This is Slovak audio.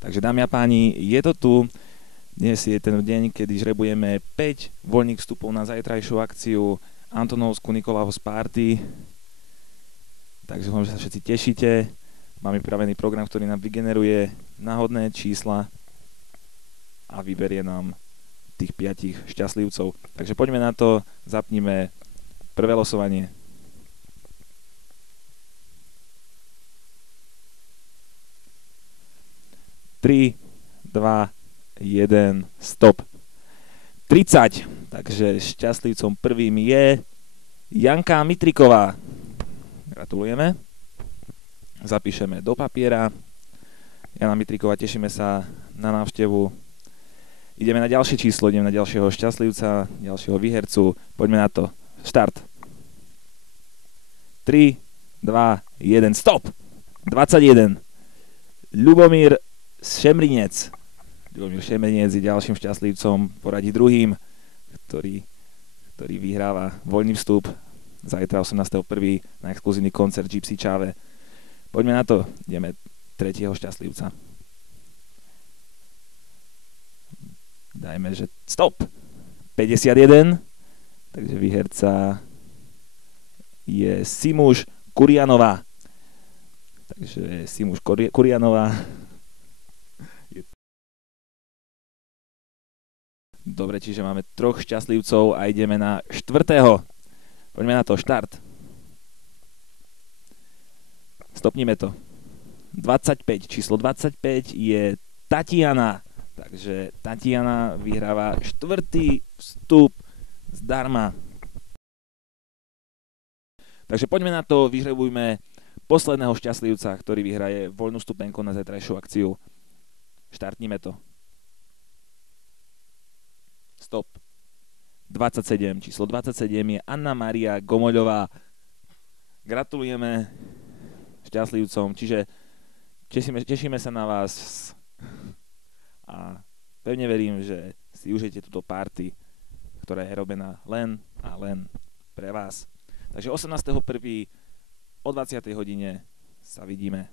Takže dámy a páni, je to tu. Dnes je ten deň, kedy žrebujeme 5 voľných vstupov na zajtrajšiu akciu Antonovskú Nikolaus Party. Takže dúfam, že sa všetci tešíte. Máme pripravený program, ktorý nám vygeneruje náhodné čísla a vyberie nám tých 5 šťastlivcov. Takže poďme na to, zapnime prvé losovanie. Tri, 2, 1, stop. 30. Takže šťastlivcom prvým je Janka Mitriková. Gratulujeme. Zapíšeme do papiera. Jana Mitriková, tešíme sa na návštevu. Ideme na ďalšie číslo, ideme na ďalšieho šťastlivca, ďalšieho výhercu. Poďme na to. Štart. 3, 2, 1, stop. 21. Ľubomír Šemrinec. Ľubomír Šemrinec je ďalším šťastlivcom, poradí druhým, ktorý vyhráva voľný vstup zajtra 18.1. na exkluzívny koncert Gypsy Chave. Poďme na to, ideme tretieho šťastlivca. Dajme, že stop. 51. Takže výherca je Simuš Kurianová. Takže Simuš Kurianová. Dobre, čiže máme 3 šťastlivcov a ideme na 4. Poďme na to, štart. Stopnime to. 25, číslo 25 je Tatiana. Takže Tatiana vyhráva 4. vstup zdarma. Takže poďme na to, vyhrebujme posledného šťastlivca, ktorý vyhraje voľnú stupenku na zajtrajšiu akciu. Štartnime to. Stop. 27. Číslo 27 je Anna Maria Gomoľová. Gratulujeme šťastlivcom, čiže tešíme sa na vás a pevne verím, že si užijete túto party, ktorá je robená len a len pre vás. Takže 18.1. o 20. hodine sa vidíme.